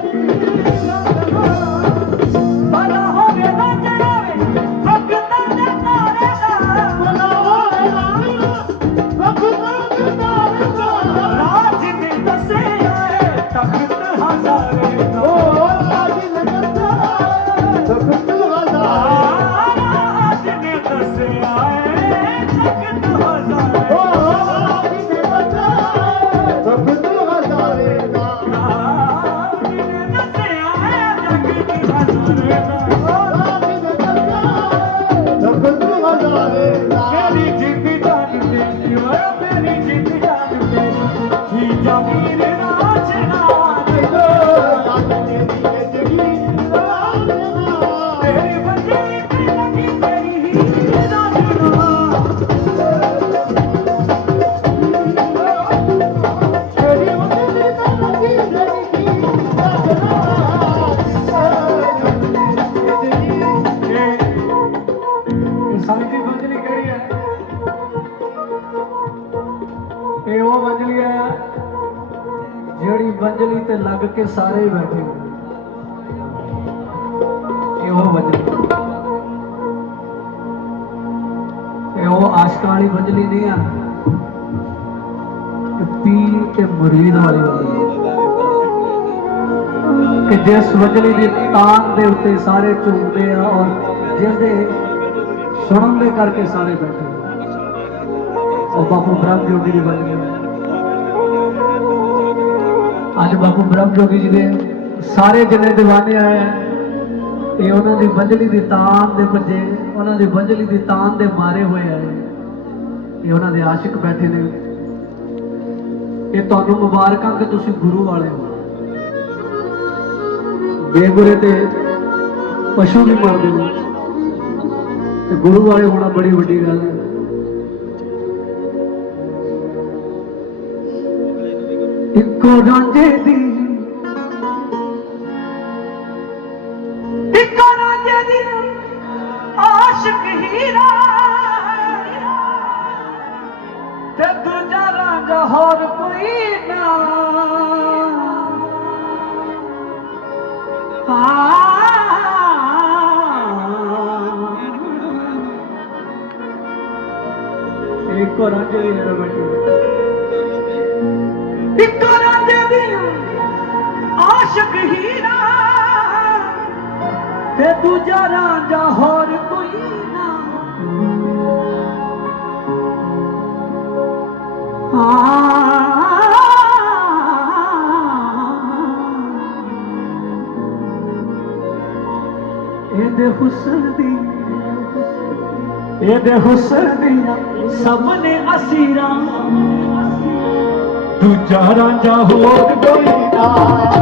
Thank you. ਜਿਹੜੀ ਤੇ ਲੱਗ ਕੇ ਸਾਰੇ ਬੈਠੇ ਹੋਏ। ਇਹ ਉਹ ਆਸ਼ਕਾਂ ਵਾਲੀ ਵੰਜਲੀ ਨਹੀਂ ਆ। ਪੀਰ ਤੇ ਮੁਰੀਦ ਵਾਲੀ ਵੰਜਲੀ ਕਿ ਜਿਸ ਵਜਲੀ ਦੀ ਤਾਨ ਦੇ ਉੱਤੇ ਸਾਰੇ ਝੂਮਦੇ ਆ ਔਰ ਜਿਸ ਦੇ ਸੁਣਨ ਦੇ ਕਰਕੇ ਸਾਰੇ ਬੈਠੇ ਉਹ ਬਾਪੂ ਬ੍ਰਹਮ ਜੋਗੀ ਦੀ ਵੰਜਲੀ ਅੱਜ ਬਾਪੂ ਬ੍ਰਹਮ ਜੋਗੀ ਜੀ ਦੇ ਸਾਰੇ ਜਿੰਨੇ ਦੀਵਾਨੇ ਆਏ ਆ, ਇਹ ਉਹਨਾਂ ਦੀ ਬੰਜਲੀ ਦੀ ਤਾਨ ਦੇ ਭੱਜੇ, ਉਹਨਾਂ ਦੀ ਬੰਜਲੀ ਦੀ ਤਾਨ ਦੇ ਮਾਰੇ ਹੋਏ ਆਏ ਇਹ ਉਹਨਾਂ ਦੇ ਆਸ਼ਿਕ ਬੈਠੇ ਨੇ। ਇਹ ਤੁਹਾਨੂੰ ਮੁਬਾਰਕਾਂ ਕਿ ਤੁਸੀਂ ਗੁਰੂ ਵਾਲੇ ਹੋ। ਬੇਗੁਰੇ ਤੇ ਪਸ਼ੂ ਵੀ ਮਰਦੇ ਨੇ। ਤੇ ਗੁਰੂ ਵਾਲੇ ਹੋਣਾ ਬੜੀ ਵੱਡੀ ਗੱਲ ਹੈ। ਇੱਕੋ ਰਾਂਝੇ ਦੀ। ਇੱਕੋ ਰਾਂਝੇ ਦੀ ਆਸ਼ਿਕ ਹੀਰਾ। ਤੇ ਦੂਜਾ ਰਾਂਝਾ ਹੋਰ ਕੋਈ ਨਾ। ਇੱਕ ਰਾਂਝੇ ਦੀ ਜਰਾ ਇੱਕ ਰਾਂਝੇ ਦੀ ਆਸ਼ਿਕ ਹੀਰਾ ਤੇ ਦੂਜਾ ਰਾਂਝਾ ਹੋਰ ਕੋਈ ਨਾ। ਇਹਦੇ ਹੁਸਨ ਦੀ, ਇਹਦੇ ਹੁਸਨ ਦੀਆਂ ਸਭ ਨੇ ਅਸੀਰਾਂ। ਦੂਜਾ ਰਾਂਝਾ ਹੋਰ ਕੋਈ ਨਾ।